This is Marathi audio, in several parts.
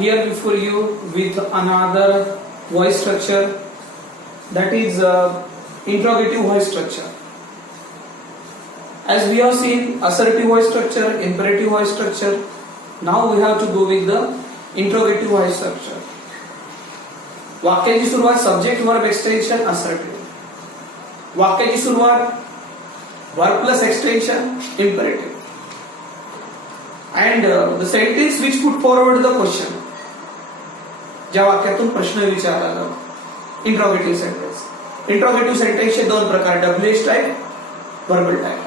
here before you with another voice structure, that is interrogative voice structure. As we have seen assertive voice structure, imperative voice structure, now we have to go with the interrogative voice structure. वाक्याची सुरुवात सब्जेक्ट वर्ब एक्सटेंशन असर्टिव्ह, वाक्याची सुरुवात verb plus extension imperative, and the sentence which put forward the question, ज्या वाक्यातून प्रश्न विचारला जातो इंट्रोगेटिव्ह सेंटेन्स. इंट्रोगेटिव्ह सेंटेन्सचे दोन प्रकार, WH टाइप, वर्बल टाइप.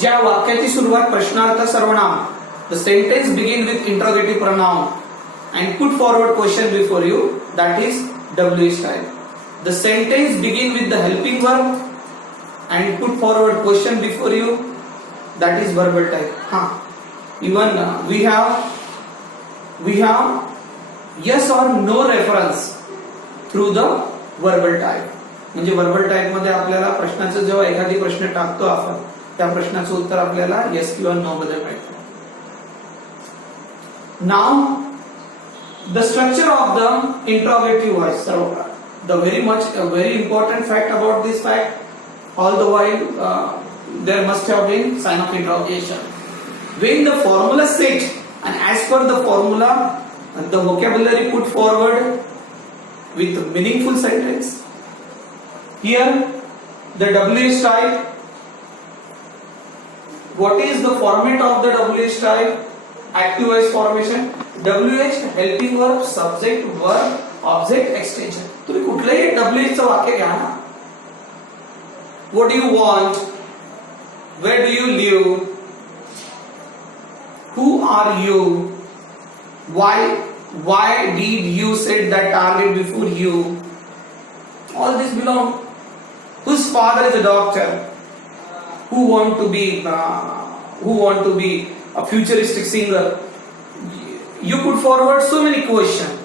ज्या वाक्याची सुरुवात प्रश्नार्थ सर्वनाम, the sentence begin with interrogative pronoun and put forward question before you, that is WH type. The sentence begin with the helping verb and put forward question before you, that is verbal type. Even we have yes or no reference through the verbal type. म्हणजे verbal type मध्ये आपल्याला प्रश्नाचं जेव्हा एखादी प्रश्न टाकतो आपण, त्या प्रश्नाचं उत्तर आपल्याला yes किंवा no मध्ये मिळतं. Now the structure of the interrogative voice. So the very important fact about this fact, all the while there must have been sign of interrogation. When the formula set and as per the formula the vocabulary put forward with meaningful sentence. Here the WH type. What is the format of the WH type? Active voice formation. WH helping verb, subject, verb, object, extension. तुम्ही कुठलंही WH चं वाक्य घ्या ना. What do you want? Where do you live? Who are you? Why did you set that target before you? All this belong. Whose father is a doctor? Who want to be a futuristic singer? You put forward so many questions,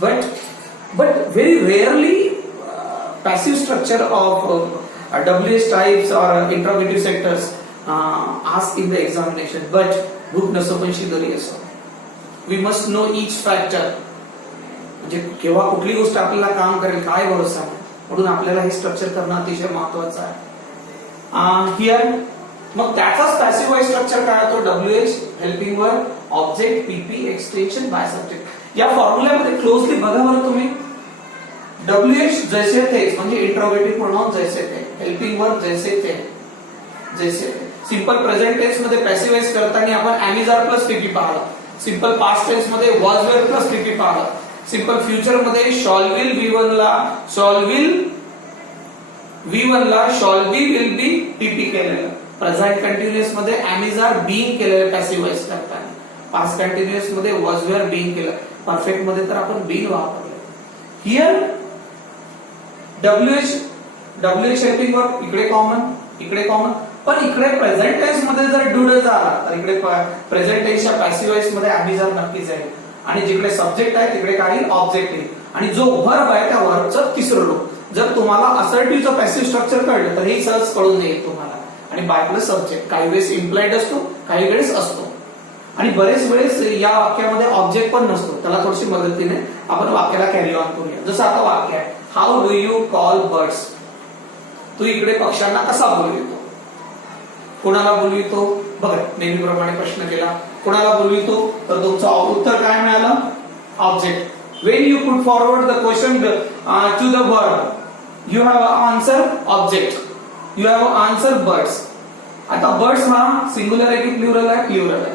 but very rarely passive structure of WH types or interrogative sectors asked in the examination. But book नसो पण शिदोरी असो, we must know each factor. म्हणजे केव्हा कुठली गोष्ट आपल्याला काम करेल काय भरोसा नाही, म्हणून आपल्याला हे स्ट्रक्चर करणं अतिशय महत्त्वाचं आहे. हिअर मग त्याचाच पॅसिव्ह वॉइस स्ट्रक्चर काय होतो? WH helping verb, object, PP, extension, by subject. या फॉर्म्युल्यामध्ये क्लोजली बघा बरं तुम्ही. WH जैसे थे म्हणजे इंट्रोगेटिव्ह प्रोनाउन जैसे थे, हेल्पिंग वर्ब जैसे थे. सिंपल प्रेझेंट टेन्स मध्ये पॅसिव्ह वॉइस करताना आपण एम आर प्लस PP पाहिलं. सिंपल पास्ट टेन्स मध्ये वॉज वेअर प्लस PP पाहिलं. सिंपल फ्युचर मध्ये शॉल विल V1 ला shawl B will be PP केलेलं. प्रेझेंट कंटिन्युअस मध्ये एम आर बीइंग केलेलं पॅसिव्ह वॉइस करताना. पास्ट कंटिन्युअस मध्ये वॉज वेअर बीइंग केलं. परफेक्ट मध्ये तर आपण बीन वापरलं. हिअर WH हेल्पिंग वर्ब इकडे कॉमन, पण इकडे प्रेझेंट टेन्स मध्ये जर डूडज आला तर इकडे प्रेझेंट टेन्सच्या पॅसिव्ह वॉइस मध्ये आर नक्कीच आहे. आणि जिकडे सब्जेक्ट आहे तिकडे काही ऑब्जेक्ट आहे. आणि जो वर्ब आहे त्या वर्बचं तिसरं रूप. जर तुम्हाला असर्टिव्हचं पॅसिव्ह स्ट्रक्चर कळलं तर हे सहज कळून येईल तुम्हाला. आणि बाय प्लस सब्जेक्ट काही वेळेस इम्प्लाइड असतो, काही वेळेस असतो. आणि बरेच वेळेस या वाक्यामध्ये ऑब्जेक्ट पण नसतो. त्याला थोडीशी मदतीने आपण वाक्याला कॅरी ऑन करूया. जसं आता वाक्य आहे, how do you call birds. तू इकडे पक्ष्यांना कसा बोलवितो? कोणाला बोलवितो? बघा नेहमीप्रमाणे प्रश्न केला, कोणाला बोलवितो? तर तुमचं उत्तर काय मिळालं? Object. When you put forward the question to the verb, you have answer object. You have answer birds. आता birds हा सिंगुलर आहे की प्लुरल आहे? प्लुरल आहे.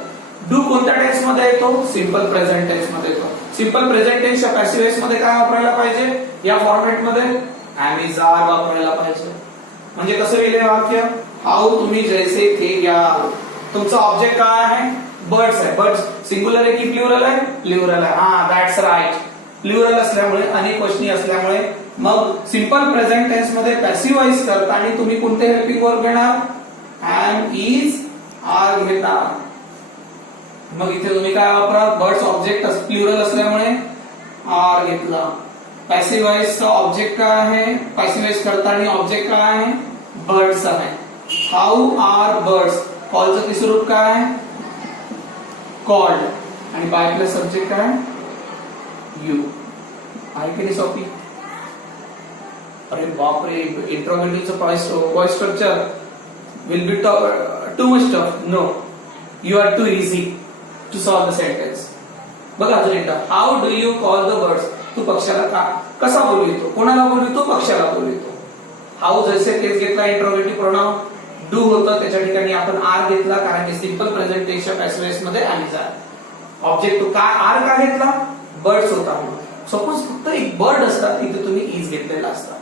डू कोणत्या टेन्स मध्ये येतो? सिंपल प्रेझेंट टेन्स मध्ये येतो. सिंपल प्रेझेंट टेन्सच्या पॅसिव्ह वॉइस मध्ये काय वापरायला पाहिजे? या फॉर्मॅट मध्ये एम आर वापरायला पाहिजे. म्हणजे कसं लिहिले वाक्य? हाऊ तुम्ही जैसे थे या. तुमचा ऑब्जेक्ट काय आहे? बर्ड्स आहे. बर्ड्स सिंगुलर आहे की प्लुरल आहे? प्लुरल आहे. That's right. प्लुरल असल्यामुळे, अनेक वचनी असल्यामुळे मग सिंपल प्रेझेंट टेन्स मध्ये पॅसिव्ह वॉइस करताना तुम्ही कोणते हेल्पिंग वर्ब घेणार? एम, इज, आर घेणार. मग इथे तुम्ही काय वापरा? बर्ड्स ऑब्जेक्ट प्लुरल असल्यामुळे आर घेतला. पॅसिव्ह वॉइसचा ऑब्जेक्ट काय आहे? पॅसिव्ह वॉइस करताना ऑब्जेक्ट काय आहे? बर्ड्स आहे. How are birds. कॉलचं तिसरं रूप काय आहे? कॉल्ड. आणि बाय प्लस सब्जेक्ट काय यू आहे की नाही सोपी. अरे बापरे इंट्रोगेटिव्हचं voice structure will be too much tough. No, you are too easy to solve the sentence. बघा अजून एकदा. How do you call the birds. तू पक्षाला कसा बोलवितो, कोणाला बोलवितो, पक्षाला बोलवितो. हाऊ जसे केस घेतला इंट्रोगेटिव्ह प्रोनाउन डू होतं, त्याच्या ठिकाणी आपण आर घेतला कारण की सिंपल प्रेझेंट टेन्सच्या पॅसिव्ह वॉइस मध्ये आम्ही जा ऑब्जेक्ट टू काय आर का घेतला, बर्ड्स होता म्हणून. सपोज फक्त एक बर्ड असतात तिथे तुम्ही इज घेतलेला असता.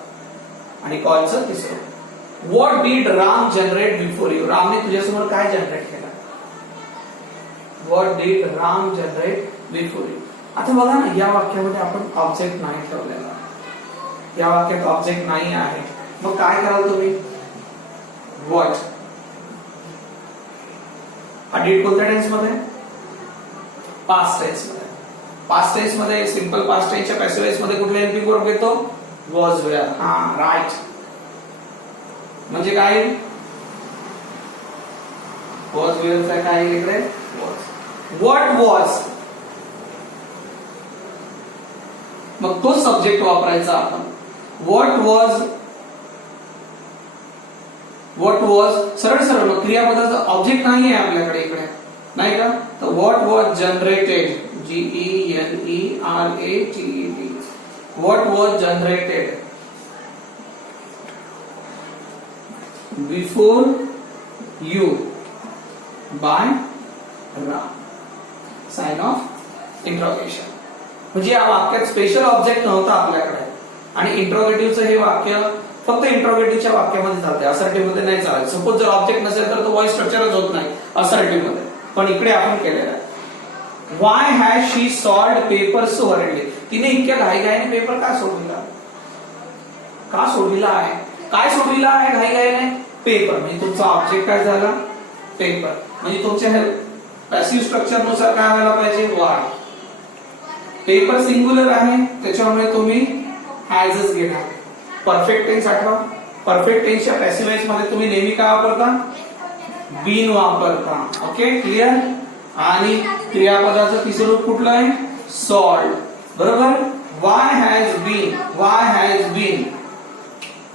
आणि कॉलचं तिसरं what did Ram generate before you. रामने तुझ्यासमोर काय जनरेट केला. What did Ram generate before you. आता बघा ना, या वाक्यामध्ये आपण ऑब्जेक्ट नाही ठेवलेला, या वाक्यात ऑब्जेक्ट नाही आहे. मग काय कराल तुम्ही. व्हॉट हा डीड कोणत्या टेन्स मध्ये, पास्ट टेन्स मध्ये. पास्ट टेन्स मध्ये सिंपल पास्ट टेन्सच्या पॅसिव्ह वॉइस मध्ये कुठले हेल्पिंग वर्ब घेतो, वॉज वेअर. हा राईट. म्हणजे काय वॉज वेअर काय इकडे वॉज. व्हॉट वॉज, मग तो सब्जेक्ट वापरायचा आपण. व्हॉट वॉज, व्हॉट वॉज सरळ सरळ. मग क्रियापदाचा ऑब्जेक्ट नाही आहे आपल्याकडे इकडे, नाही का. तर what was generated, GENERATED. What was generated before you by Ram. Sign of interrogation. म्हणजे या वाक्यात स्पेशल ऑब्जेक्ट नव्हता आपल्याकडे. आणि इंट्रोगेटिव्हचं हे वाक्य फक्त इंट्रोगेटिव्हच्या वाक्यामध्ये चालते, असर्टिव्ह मध्ये नाही चालत. सपोज जर ऑब्जेक्ट नसेल तर तो वॉइस स्ट्रक्चरच होत नाही असर्टिव्ह मध्ये. पण इकडे आपण केलेलं आहे. Why has she sold paper so hurriedly. तिने इतक्या घाईघाईने पेपर का सोडविला, का सोडविला आहे, काय सोडविला आहे घाईघाईने, पेपर. म्हणजे तुमचा ऑब्जेक्ट काय झाला, पेपर. म्हणजे तुमच्या पॅसिव्ह स्ट्रक्चर नुसार काय व्हायला पाहिजे, वाय. पेपर सिंग्युलर आहे त्याच्यामुळे तुम्ही हॅजच घेणार. परफेक्ट टेन्स आठवा. परफेक्ट टेन्सच्या पॅसिव्ह वॉइस मध्ये तुम्ही नेहमी काय वापरता, बीन वापरता. Okay clear. आणि क्रियापदाचं तिसरं रूप कुठलं आहे, सॉल्ड. बरोबर. Why has been, why has been.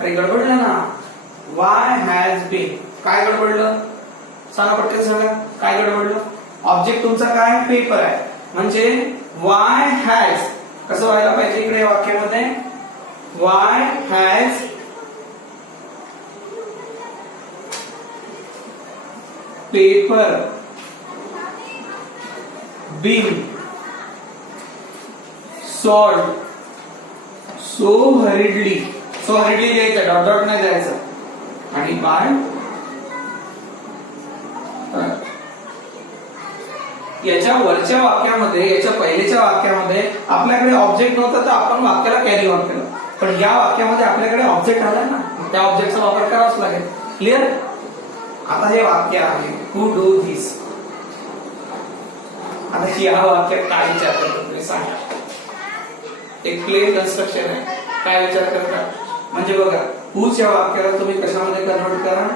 अरे गडबडलं ना. वाय हॅज बीन काय गडबडलं सांगा पटकन सांगा, काय गडबडलं. ऑब्जेक्ट तुमचा काय पेपर आहे, म्हणजे वाय हॅज कसं व्हायला पाहिजे इकडे वाक्यामध्ये, why has paper been sold so hurriedly. So hurriedly द्यायचं, डॉट डॉट नाही द्यायचं. आणि बाय याच्या वरच्या वाक्यामध्ये, याच्या पहिल्याच्या वाक्यामध्ये आपल्याकडे ऑब्जेक्ट नव्हता तर आपण वाक्याला कॅरी ऑन केलं. पण या वाक्यामध्ये आपल्याकडे ऑब्जेक्ट आला ना, त्या ऑब्जेक्टचा वापर करावाच लागेल. क्लिअर. आता हे वाक्य आहे हु डू धिस. आता या वाक्यात काय विचार करतो तुम्ही सांगा. एक प्लेन कन्स्ट्रक्शन आहे, काय विचार करता. म्हणजे बघा हुच्या वाक्याला तुम्ही कशामध्ये कन्वर्ट करा,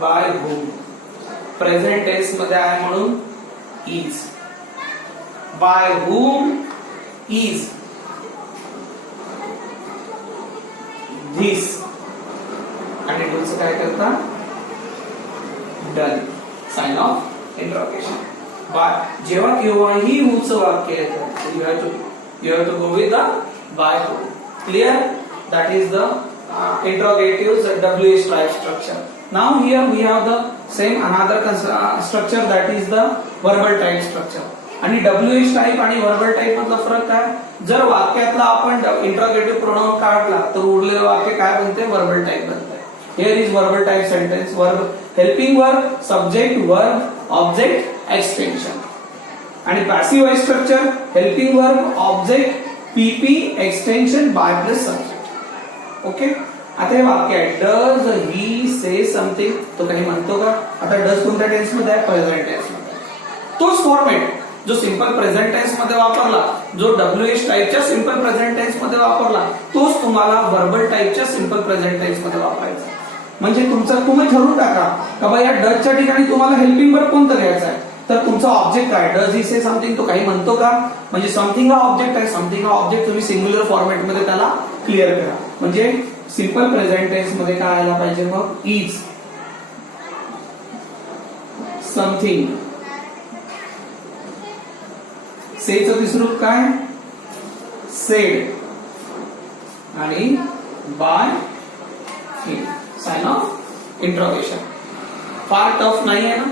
बाय हूम. प्रेझेंट टेन्स मध्ये आहे म्हणून is. By whom is this. आणि डूचं काय करता, done. Sign of interrogation. By जेव्हा केव्हाही हुचं वाक्य येतं you have to go with the by whom. Clear. That is the interrogatives WH type structure. Now here we have the same another structure, that is the verbal type structure. आणि WH टाइप आणि verbal टाइप मधला फरक काय, जर वाक्यातला आपण इंट्रोगेटिव्ह प्रोनाउन काढला तर उरलेलं वाक्य काय बनते, verbal टाइप बनते. Here is verbal type sentence. Verb, helping verb, subject, verb, object, extension. आणि passive voice structure, helping verb, object, PP, extension, by plus subject. Okay. आता हे वाक्य आहे, डज ही से समथिंग. तो काही म्हणतो का. आता डज कोणत्या टेन्स मध्ये आहे, प्रेझेंट टेन्स मध्ये. तोच फॉर्मेट जो सिंपल प्रेझेंट टेन्स मध्ये वापरला, जो WH टाइपच्या सिंपल प्रेझेंट टेन्स मध्ये वापरला, तोच तुम्हाला वर्बल टाइपच्या सिंपल प्रेझेंट टेन्स मध्ये वापरायचा. म्हणजे तुमचं तुम्ही ठरवून टाका का बा या डजच्या ठिकाणी तुम्हाला हेल्पिंग वर्ब कोणतं घ्यायचं आहे. तर तुमचा ऑब्जेक्ट काय, डज ही से समथिंग, तो काही म्हणतो का? म्हणजे समथिंग हा ऑब्जेक्ट आहे, समथिंग हा ऑब्जेक्ट, तुम्ही सिंग्युलर फॉर्मॅट मध्ये त्याला क्लिअर करा. म्हणजे सिंपल प्रेझेंट टेन्स मध्ये काय आला पाहिजे मग, इज समथिंग. सेचं तिसरं रूप काय, सेड. आणि by him. Sign of interrogation. फार टफ नाही आहे ना,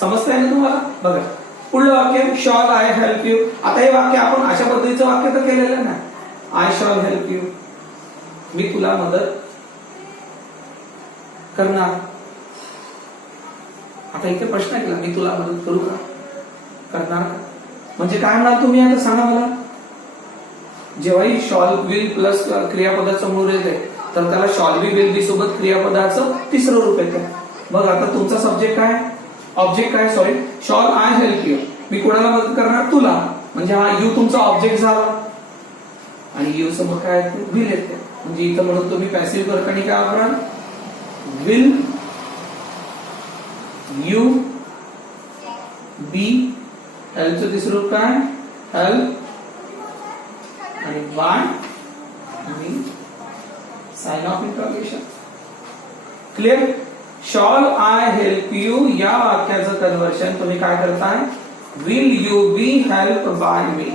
समजतंय ना तुम्हाला? बघा पुढलं वाक्य, शॉल आय हेल्प यू. आता हे वाक्य आपण अशा पद्धतीचं वाक्य तर केलेलं ना, आय शॉल हेल्प यू, मी तुला मदत करणार. आता इथे प्रश्न केला, मी तुला मदत करू का, करणार का? म्हणजे काय म्हणणार तुम्ही, आता सांगा मला. जेव्हाही शॉल विल प्लस क्रियापदाचं मूळ येते तर त्याला शॉल बी विल बी सोबत क्रियापदाचं तिसरं रूप येतं. मग आता तुमचा सब्जेक्ट काय, ऑब्जेक्ट काय, sorry, shall I help you, मी कोणाला मदत करणार, तुला. म्हणजे हा यू तुमचा ऑब्जेक्ट झाला आणि यू समोर काय विल येते. म्हणजे इथं म्हणून तुम्ही पॅसिव्ह वर्तणी काय वापराल, विल यू बी, हेल्पचं तिसरं रूप काय, हेल्प, आणि बाय आणि sign of interrogation. Clear? Shall I help you या वाक्याचं कन्वर्शन तुम्ही काय करताय, will you be help by me.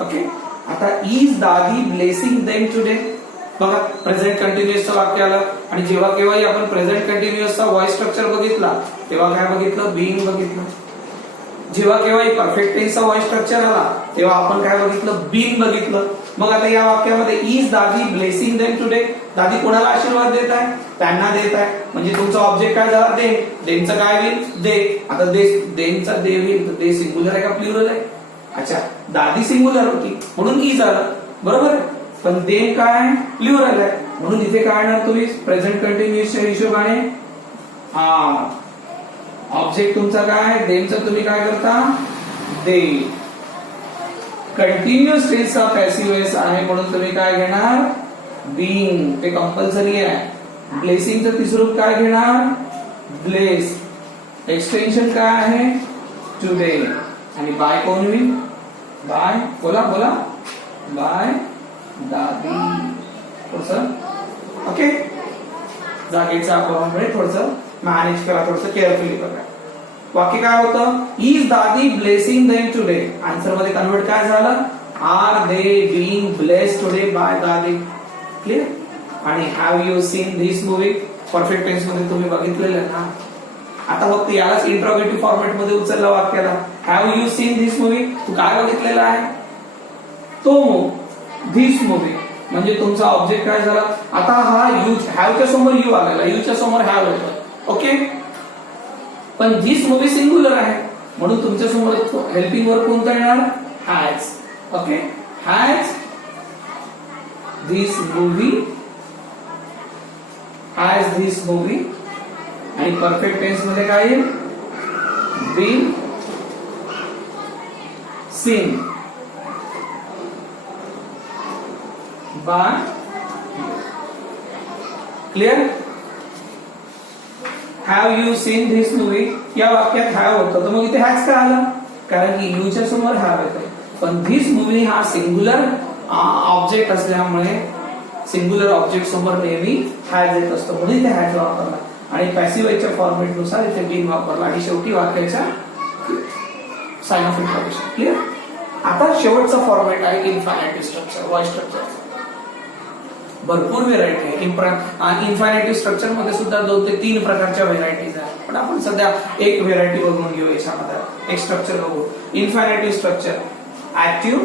Okay. आता is dadi blessing them today. बघा प्रेझेंट कंटिन्युअसचं वाक्य आलं आणि जेव्हा केव्हाही आपण प्रेझेंट कंटिन्युअसचा व्हॉइस स्ट्रक्चर बघितला तेव्हा काय बघितलं, बीइंग बघितलं. जेव्हा केव्हाही परफेक्ट टेन्सचा व्हॉइस स्ट्रक्चर आला तेव्हा आपण काय बघितलं, बीइंग बघितलं. मग आता या वाक्यामध्ये is dadi blessing them today, दादी कोणाला आशीर्वाद देत आहे, त्यांना देत आहे. म्हणजे तुमचा ऑब्जेक्ट काय झाला, दे. देमचं काय विल, दे. आता दे, देमचा दे विल, तर दे सिंग्युलर आहे का प्लुरल आहे? अच्छा, दादी सिंग्युलर होती म्हणून इज आलं, बरोबर आहे. पण देम काय प्लुरल आहे म्हणून इथे काय येणार तुम्ही प्रेझेंट कंटिन्युअसच्या हिशोबाने, हा ऑब्जेक्ट तुमचा काय, देमचं तुम्ही काय करता, दे. कंटिन्युअस टेन्सचा पॅसिव्ह वॉइस आहे म्हणून तुम्ही काय घेणार, बीइंग, ते कंपल्सरी आहे. ब्लेसिंगचं तिसरं रूप काय घेणार, ब्लेस. एक्सटेन्शन काय आहे, टुडे. आणि बाय कोण होईल, बाय, बोला बोला, बाय दादी. थोडस ओके, जागेचा आपण थोडस मॅनेज करा, थोडस केअरफुली बघा. वाक्य काय होतं, is dadi blessing them today. Answer मध्ये कन्वर्ट काय झालं, are they being blessed today by dadi. Clear? आणि have you seen this movie, perfect tense मध्ये तुम्ही बघितलेलं ना. आता फक्त यालाच इंट्रोगेटिव्ह फॉर्मॅट मध्ये उचललं वाक्याला. Have you seen this movie, तू काय बघितलेला आहे, तो धिस मूवी. म्हणजे तुमचा ऑब्जेक्ट काय झाला. आता हा यू, हॅवच्या समोर यू आलेला, यूच्या समोर हॅव येतो. ओके. पण धिस मूवी सिंग्युलर आहे म्हणून तुमच्या समोर हेल्पिंग वर्ब कोणता येणार, has. Okay, has this movie, has this movie. आणि परफेक्ट टेन्स मध्ये काय येईल, been seen by. Clear? Have you seen this movie या वाक्यात हॅव होतं तर मग इथे हॅज का आला, कारण की यूच्या समोर हॅव येतं. पण धिस मूवी हा सिंग्युलर ऑब्जेक्ट असल्यामुळे सिंग्युलर ऑब्जेक्ट समोर नेहमी हॅज येत असतो म्हणून इथे हॅज वापरला. आणि पॅसिव्ह वॉइसच्या फॉर्मॅट नुसार इथे बीन वापरला आणि शेवटी वाक्याच्या साइन ऑफ इंट्रोगेशन. क्लिअर? आता शेवटचा फॉर्मॅट आहे इन्फायनाटिव्ह स्ट्रक्चर, व्हॉइस स्ट्रक्चर. भरपूर व्हेरायटी आहे. इन्फायनाटिव्ह स्ट्रक्चर मध्ये सुद्धा 2 ते 3 प्रकारच्या व्हेरायटीज आहेत. पण आपण सध्या एक व्हेरायटी बघून घेऊ, याच्यामध्ये एक स्ट्रक्चर बघू. Infinitive structure, active.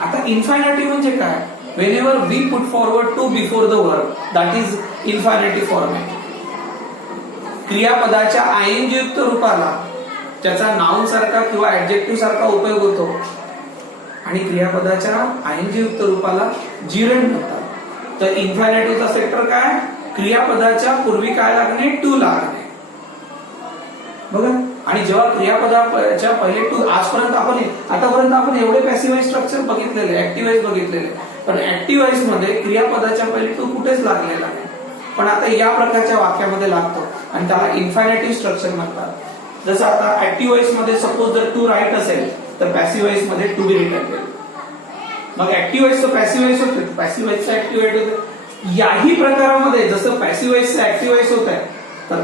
आता इन्फायनाटिव्ह म्हणजे काय, whenever we put forward to before the verb, that is infinitive format. क्रियापदाच्या आयएनजी युक्त रूपाला त्याचा नाउन सारखा किंवा ऍडजेक्टिव्ह सारखा उपयोग होतो आणि क्रियापदाच्या आयएनजी युक्त रूपाला जिरेंड म्हणतात. तर इन्फायनाटिव्हचा सेक्टर काय, क्रियापदाच्या पूर्वी काय लागणे, टू लागणे. बघा, आणि जेव्हा क्रियापदाच्या पहिले टू, आतापर्यंत आपण एवढे पॅसिव्ह वॉइस स्ट्रक्चर बघितलेले, ऍक्टिव्ह वॉइस बघितलेले, पण ऍक्टिव्ह वॉइस मध्ये क्रियापदाच्या पहिले टू कुठेच लागलेला नाही. पण आता या प्रकारच्या वाक्यामध्ये लागतो आणि त्याला इन्फायनाटिव्ह स्ट्रक्चर म्हणतात. जसं आता ऍक्टिव्ह वॉइस मध्ये सपोज जर टू राईट असेल तर पॅसिव्ह वॉइस मध्ये टू बी रिटर्न केलं. मग ऍक्टिव्ह वॉइसचं पॅसिव्ह वॉइस होते, पॅसिव्ह वॉइसचं ऍक्टिव्ह वॉइस होते. याही प्रकारामध्ये जसं पॅसिव्ह वॉइसचं ऍक्टिव्ह वॉइस होत आहे तर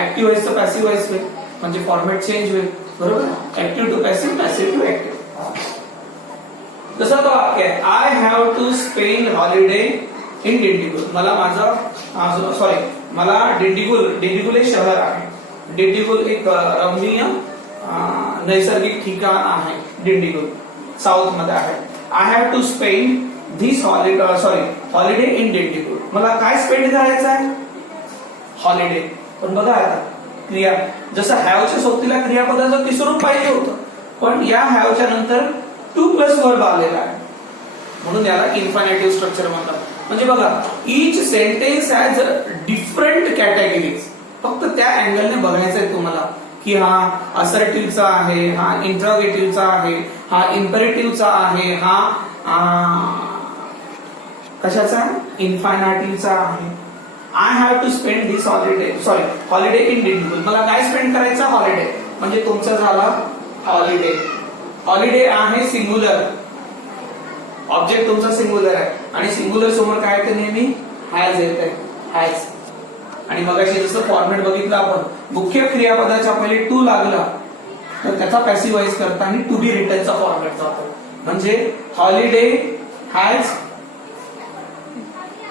ऍक्टिव्ह वॉइसचं पॅसिव्ह वॉइस होईल, म्हणजे फॉर्मॅट चेंज होईल. बरोबर, active to passive, passive to active. जसं तो वाक्य आहे, I have to spend holiday in Dindigul. मला डिंडिगुल हे शहर आहे. डिंडिगुल एक रमणीय नैसर्गिक ठिकाण आहे. डिंडिगुल साऊथ मध्ये आहे. I have to spend this holiday in Dindigul. मला काय स्पेंड करायचं आहे? हॉलिडे. पण बघा आता क्रिया, जसं हॅवच्या सोबतीला क्रियापदाचं तिसरं रूप पाहिजे होतं, पण या हॅवच्या नंतर टू प्लस वर्ब आलेला आहे, म्हणून याला इन्फायनेटिव्ह स्ट्रक्चर म्हणतात. म्हणजे बघा, इच सेंटेन्स हॅज डिफरंट कॅटेगरीज. फक्त त्या अँगलने बघायचं आहे तुम्हाला की हा असर्टिव्हचा आहे, हा इंट्रोगेटिव्हचा आहे, हा इम्पेरेटिव्हचा आहे, हा कशाचा? इन्फायनेटिव्हचा आहे. I have to spend this holiday in Dindigul. मला काय स्पेंड करायचं? हॉलिडे. म्हणजे तुमचा झाला हॉलिडे. हॉलिडे आहे सिंगुलर, ऑब्जेक्ट तुमचा सिंगुलर आहे आणि सिंगुलर समोर काय ते नेहमी हॅज येत आहे, हॅज. आणि मगाशी जसं फॉर्मॅट बघितलं आपण, मुख्य क्रियापदाच्या पहिले टू लागला तर त्याचा पॅसिव्ह वॉइस करताना टू बी रिटर्नचा फॉर्मॅट जातो. म्हणजे हॉलिडे हॅज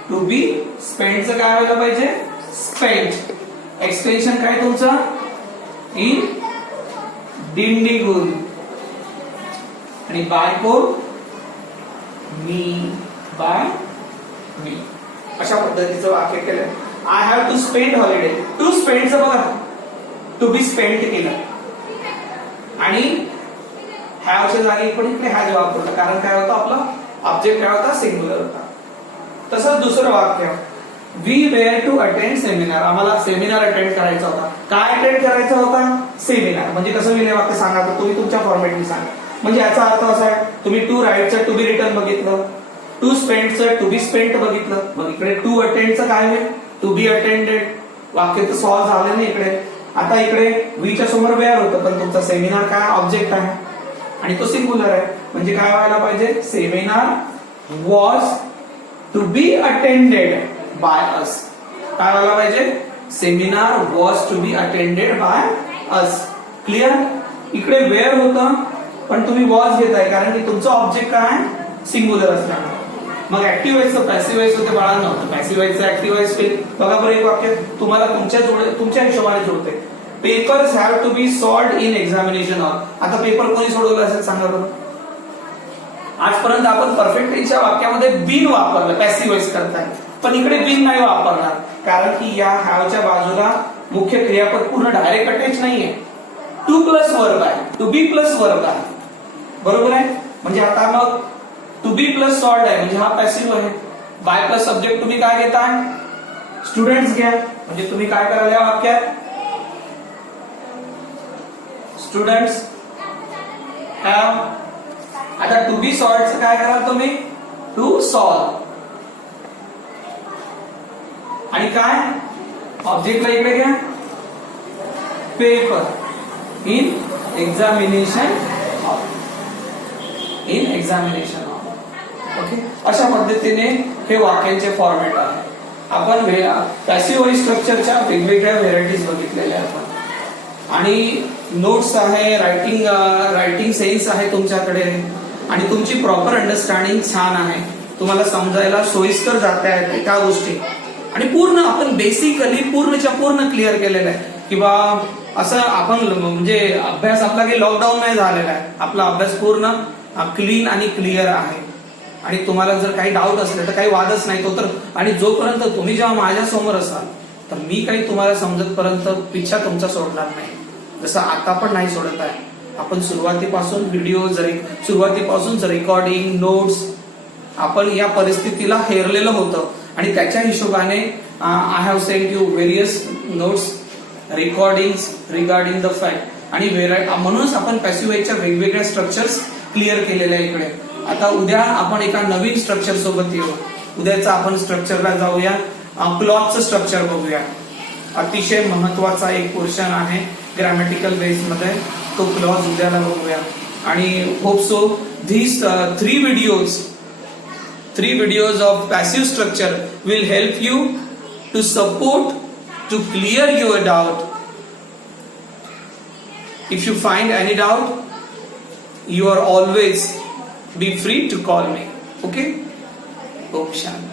टू बी स्पेंडचं काय व्हायला पाहिजे? स्पेंड. एक्सटेन्शन काय तुमचं? इन डिंडिगुल. आणि बाय कोण? मी, बाय मी. अशा पद्धतीचं वाक्य केलंय. I have to spend holiday. To स्पेंडचं बघा, टू बी स्पेंड केलं आणि हॅवच्या जागी पण इकडे हॅज वापरलं, कारण काय होतं? आपला ऑब्जेक्ट काय होता? सिंग्युलर होता. तसंच दुसरं वाक्य, we were to attend seminar. आम्हाला सेमिनार अटेंड करायचा होता. काय अटेंड करायचा होता? सेमिनार. म्हणजे कसं होईल हे वाक्य सांगा, तर तुम्ही तुमच्या फॉर्मॅटने सांगा. म्हणजे याचा अर्थ असा आहे, तुम्ही टू राईटचं टू बी रिटर्न बघितलं, टू स्पेंडचं टू बी स्पेंड बघितलं, मग इकडे टू अटेंडचं काय होईल? To be attended. वाक्य तर सॉल्व्ह झालं नाही इकडे. आता इकडे वीच्या समोर वेअर होतं, पण तुमचा सेमिनार काय? ऑब्जेक्ट आहे आणि तो सिंगुलर आहे. म्हणजे काय व्हायला पाहिजे? Seminar was to be attended by us. काय व्हायला पाहिजे? Seminar was to be attended by us. Clear? इकडे वेअर होतं पण तुम्ही वॉज घेताय, कारण की तुमचं ऑब्जेक्ट काय? सिंगुलर असणार. मग ऍक्टिव्ह वॉइसचं पॅसिव्ह वॉइस होते बाळांनो, पॅसिव्ह वॉइसचं ऍक्टिव्ह वॉइस होईल. बघा बरं, एक वाक्य तुम्हाला तुमच्या हिशोबाने जोडते. Papers have to be solved in examination hall. आता पेपर कोणी सोडवलं असेल सांगा बरं. आजपर्यंत आपण परफेक्ट टेन्सच्या वाक्यामध्ये बीन वापरलं पॅसिव्ह वॉइस करताय, पण इकडे बीन नाही वापरणार, कारण की या हॅवच्या बाजूला मुख्य क्रियापद पूर्ण डायरेक्ट अटॅच नाहीये. टू प्लस वर्ब आहे, टू बी प्लस वर्ब आहे. बरोबर आहे? म्हणजे आता मग टू बी प्लस सॉल्व्ड आहे, म्हणजे हा पॅसिव्ह आहे. बाय प्लस सब्जेक्ट तुम्ही काय घेताय? स्टुडंट्स घ्या. म्हणजे तुम्ही काय कराल या वाक्यात? Students have. आता टू बी सॉल्व्डचं काय कराल तुम्ही? To solve. आणि काय? ऑब्जेक्टला इकडे घ्या, paper in examination hall. In examination hall. Okay, अशा पद्धतीने हे वाक्यांचे फॉर्मॅट आहे. आपण पॅसिव्ह वॉइस स्ट्रक्चरच्या वेगवेगळ्या व्हेरायटीज बघितलेल्या आपण, आणि नोट्स आहे, रायटिंग सेन्स आहे तुमच्याकडे, आणि तुमची प्रॉपर अंडरस्टँडिंग छान आहे. तुम्हाला समजायला सोयीस्कर जाते आहेत त्या गोष्टी, आणि पूर्ण आपण बेसिकली पूर्णच्या पूर्ण क्लिअर केलेलं आहे. किंवा असं आपण म्हणजे अभ्यास आपला काही लॉकडाऊन नाही झालेला आहे. आपला अभ्यास पूर्ण क्लीन आणि क्लिअर आहे. आणि तुम्हाला जर काही डाऊट असले तर काही वादच नाही तो तर, आणि जोपर्यंत तुम्ही जेव्हा माझ्या समोर असाल तर मी काही तुम्हाला समजत पर्यंत पिच्छा तुमचा सोडणार नाही, जसं आता पण नाही सोडत आहे. आपण सुरुवातीपासून व्हिडिओ सुरुवातीपासून रेकॉर्डिंग नोट्स आपण या परिस्थितीला हेरलेलं होतं, आणि त्याच्या हिशोबाने I have send you various notes recordings regarding the fact, आणि म्हणूनच आपण पॅसिव्ह वॉइसच्या वेगवेगळ्या स्ट्रक्चर्स क्लिअर केलेल्या इकडे. आता उद्या आपण एका नवीन स्ट्रक्चर सोबत येऊ. उद्याचा आपण स्ट्रक्चरला जाऊया, क्लॉथचं स्ट्रक्चर बघूया. अतिशय महत्वाचा एक पोर्शन आहे ग्रॅमॅटिकल बेस मध्ये, तो क्लॉज उद्याला बघूया. आणि hope so these three videos of passive structure will help you to support, to clear your doubt. If you find any doubt, you are always be free to call me. Okay? Om Shanti.